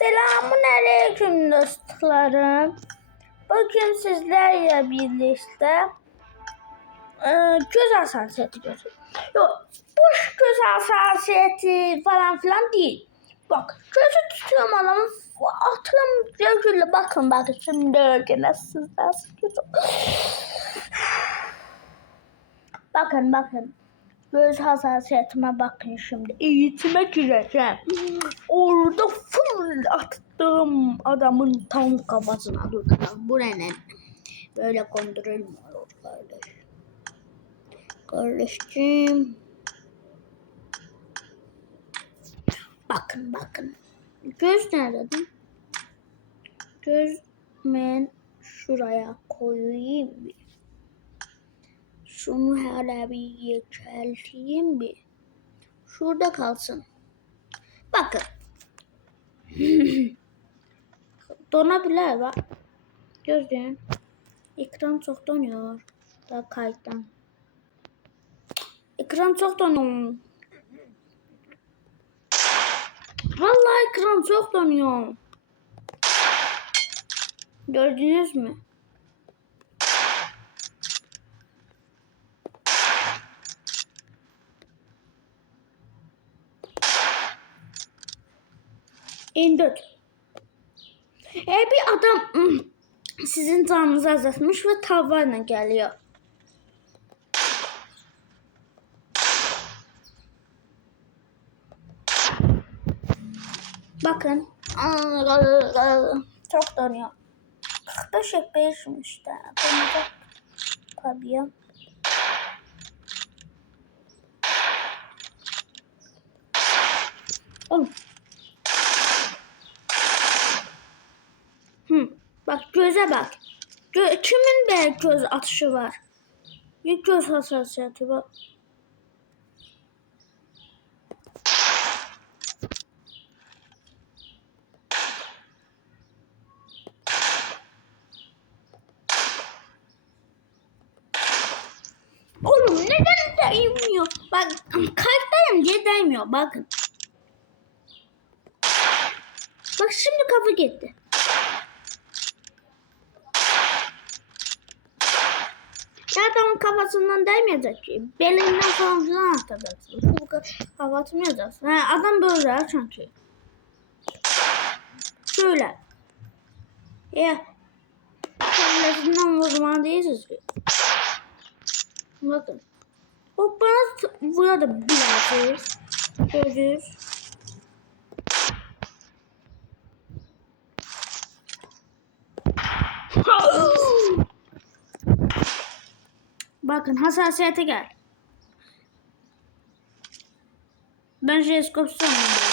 Selamun aleyküm dostlarım. Bugün sizlerle birlikte göz hassasiyeti görüyoruz. Yok, boş göz hassasiyeti falan filan değil. Bak, gözü tutuyorum adamın, atıyorum gözüyle bakın şimdi öyle nasıl gözü. Bakın. Göz hassasiyetime bakın şimdi. Eğitime gireceğim. Orada full attım adamın tam kafasına duracağım. Bu ne? Böyle kondurulmuyor kardeş. Kardeşciğim. Bakın. Göz nerede? Göz ben şuraya koyayım bir. Şunu hele bir yekelteyim bir. Şurada kalsın. Bakın. Donabilir bak. Gözün. Ekran çok donuyor. Daha kayıttan. Ekran çok donuyor. Vallahi ekran çok donuyor. Gördünüz mü? İndir. Bir adam sizin canınızı azaltmış ve tavayla geliyor. Bakın. Çok donuyor. 45 FPS'im işte. Donacak tabii ya. Bak göze bak. Kimin de göz atışı var? Bir göz hassasiyeti bak. Oğlum neden değmiyor? Bak kalpteyim diye değmiyor bakın. Bak şimdi kafa gitti. Adamın kafasından değmeyecek ki. Belinden falan filan atacaksın. Kafa atmayacaksın. Adam böyle çünkü. Şöyle. Ya. Kendisinden vurma değilsiniz ki. Bakın. O bana burada birazcık. Görürüz. Bakın hassasiyete gel. Ben J-Scope sanmıyorum.